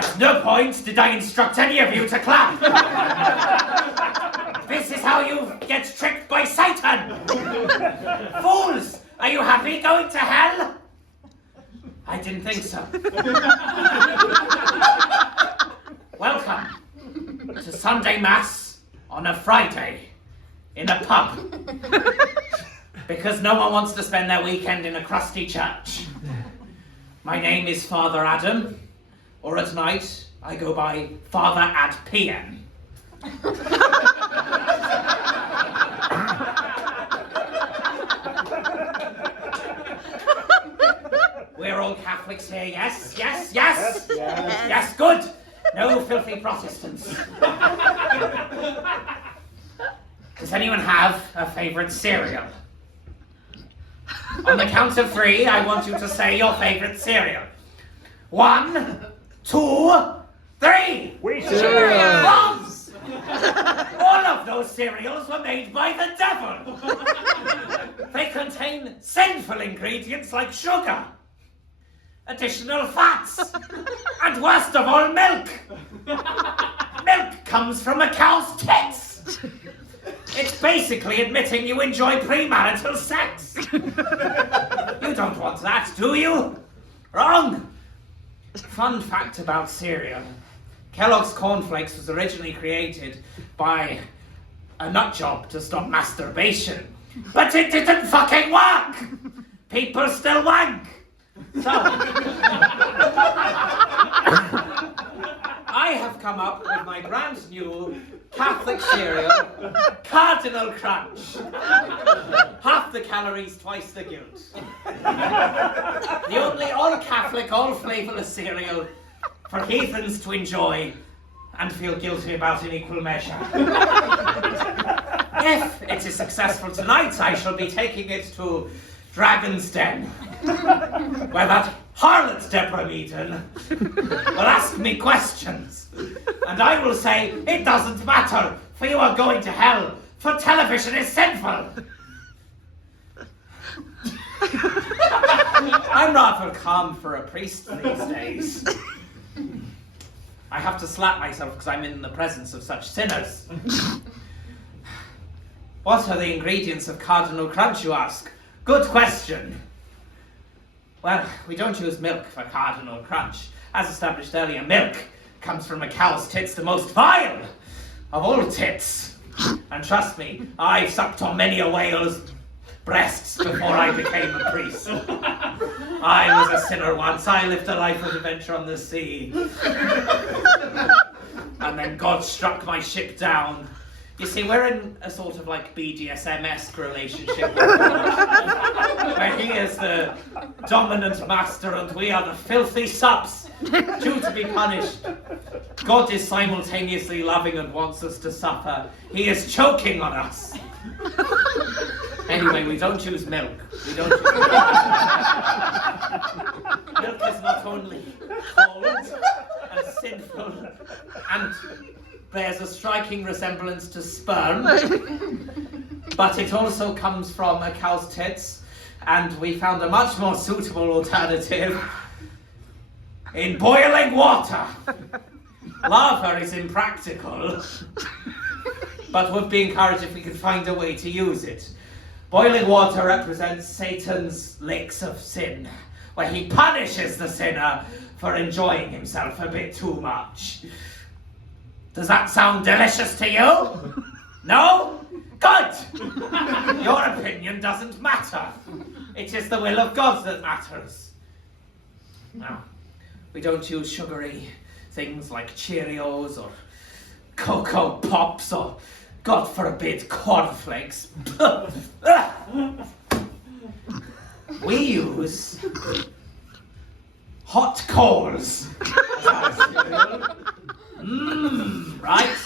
At no point did I instruct any of you to clap. This is how you get tricked by Satan. Fools, are you happy going to hell? I didn't think so. Welcome to Sunday Mass on a Friday in a pub. Because no one wants to spend their weekend in a crusty church. My name is Father Adam, or at night I go by Father Ad PM. We're all Catholics here, yes? Yes, good! No filthy Protestants. Does anyone have a favourite cereal? On the count of 3, I want you to say your favourite cereal. 1, 2, 3! We Cereal! Wrong! All of those cereals were made by the devil. They contain sinful ingredients like sugar, additional fats, and worst of all, milk. Milk comes from a cow's tits. It's basically admitting you enjoy premarital sex. You don't want that, do you? Wrong. Fun fact about cereal. Kellogg's Cornflakes was originally created by a nut job to stop masturbation. But it didn't fucking work! People still wank! So, I have come up with my brand new Catholic cereal, Cardinal Crunch. Half the calories, twice the guilt. The only all-Catholic, all-flavourless cereal for heathens to enjoy and feel guilty about in equal measure. If it is successful tonight, I shall be taking it to Dragon's Den, where that harlot Deborah Meaden will ask me questions, and I will say, it doesn't matter, for you are going to hell, for television is sinful. I'm rather calm for a priest these days. I have to slap myself because I'm in the presence of such sinners. What are the ingredients of Cardinal Crunch, you ask? Good question. Well, we don't use milk for Cardinal Crunch. As established earlier, milk comes from a cow's tits, the most vile of all tits. And trust me, I've sucked on many a whale's breasts before I became a priest. I was a sinner once. I lived a life of adventure on the sea. And then God struck my ship down. You see, we're in a sort of like BDSM-esque relationship with God, where he is the dominant master and we are the filthy subs, due to be punished. God is simultaneously loving and wants us to suffer. He is choking on us. Anyway, we don't use milk. We don't use milk. Milk is not only cold and sinful and bears a striking resemblance to sperm, but it also comes from a cow's tits, and we found a much more suitable alternative in boiling water. Lava is impractical, but would be encouraged if we could find a way to use it. Boiling water represents Satan's licks of sin, where he punishes the sinner for enjoying himself a bit too much. Does that sound delicious to you? No? Good! Your opinion doesn't matter. It is the will of God that matters. Now, we don't use sugary things like Cheerios or Cocoa Pops or, God forbid, cornflakes. We use hot coals. Right?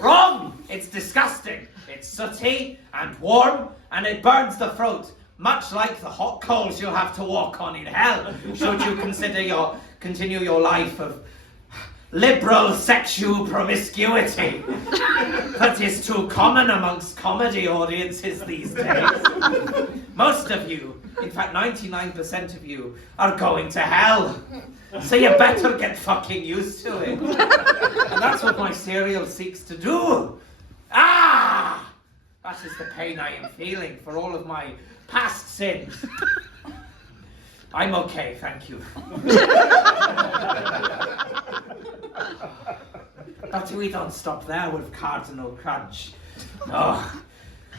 Wrong! It's disgusting. It's sooty and warm and it burns the throat, much like the hot coals you'll have to walk on in hell, should you continue your life of liberal sexual promiscuity that is too common amongst comedy audiences these days. Most of you, in fact 99% of you, are going to hell. So you better get fucking used to it. And that's what my cereal seeks to do. Ah! That is the pain I am feeling for all of my past sins. I'm okay, thank you. But we don't stop there with Cardinal Crunch. Oh,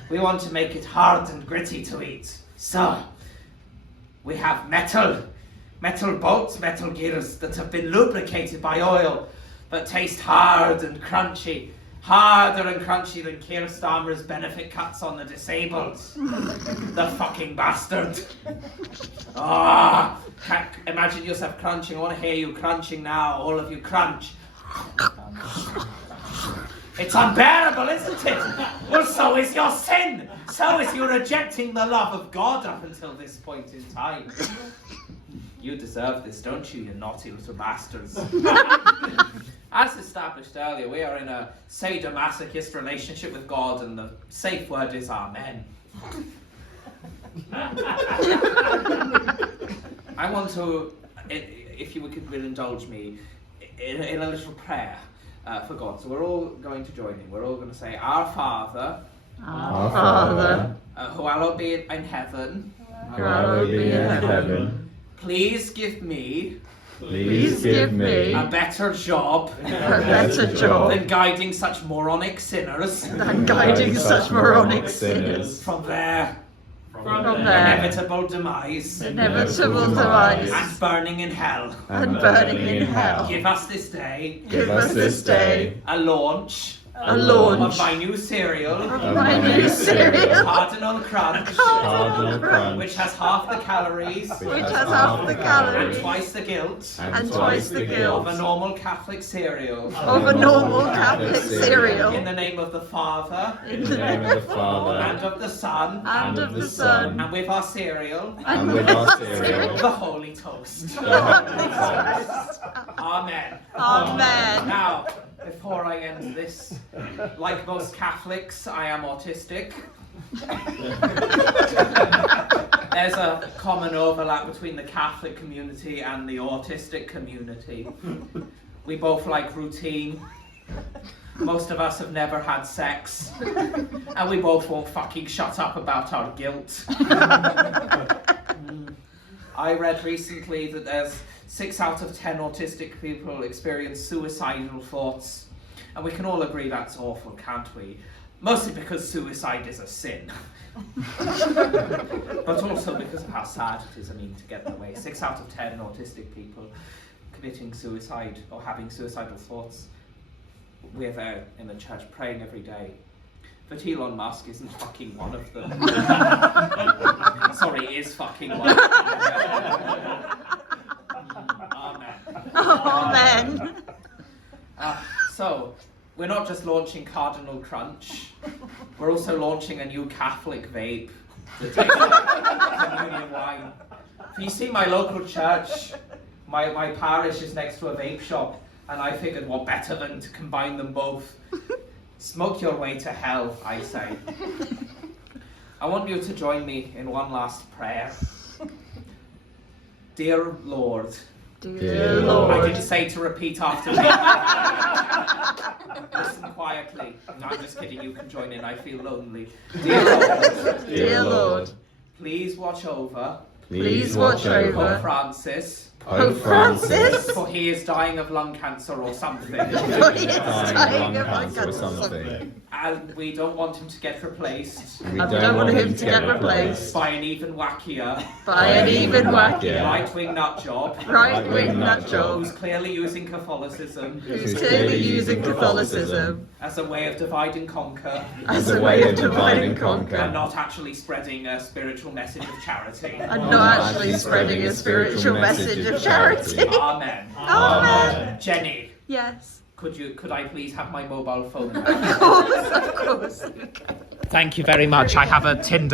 we want to make it hard and gritty to eat. So, we have metal bolts, metal gears that have been lubricated by oil, but taste hard and crunchy. Harder and crunchy than Keir Starmer's benefit cuts on the disabled. The fucking bastard. Imagine yourself crunching. I want to hear you crunching now. All of you crunch. It's unbearable, isn't it? Well, so is your sin. So is you rejecting the love of God up until this point in time. You deserve this, don't you naughty little bastards? As established earlier, we are in a sadomasochist relationship with God, and the safe word is Amen. I want to, if you will indulge me, in a little prayer for God. So we're all going to join in. We're all going to say, Our Father, Our Father, who hallowed be in heaven, hallowed be in heaven. Please give me a better job than guiding such moronic sinners from their inevitable demise and burning in hell. Give us this day a launch of my new cereal, Cardinal Crunch, which has half the calories and twice the guilt of a normal Catholic cereal. In the name of the Father, and of the Son, and with our cereal, the Holy Toast. Amen. Now, before I end this, like most Catholics, I am autistic. There's a common overlap between the Catholic community and the autistic community. We both like routine. Most of us have never had sex. And we both won't fucking shut up about our guilt. I read recently that there's 6 out of 10 autistic people experience suicidal thoughts. And we can all agree that's awful, can't we? Mostly because suicide is a sin. But also because of how sad it is, to get in the way. 6 out of 10 autistic people committing suicide or having suicidal thoughts. We're there in the church praying every day. But Elon Musk isn't fucking one of them. Sorry, is fucking one of them. Amen. So, we're not just launching Cardinal Crunch, we're also launching a new Catholic vape that tastes like communion wine. You see, my local church, my parish is next to a vape shop, and I figured what better than to combine them both. Smoke your way to hell, I say. I want you to join me in one last prayer. Dear Lord. Dear Lord. I didn't say to repeat after me. Listen quietly. No, I'm just kidding, you can join in, I feel lonely. Dear Lord. Dear Lord. Please watch over Pope Francis. For he is dying of lung cancer or something. And we don't want him to get replaced. By an even wackier. Right-wing nutjob. Who's clearly using Catholicism. As a way of divide and conquer. And not actually spreading a spiritual message of charity. Amen. Jenny. Yes. Could I please have my mobile phone? Of course. Thank you very much. I have a Tinder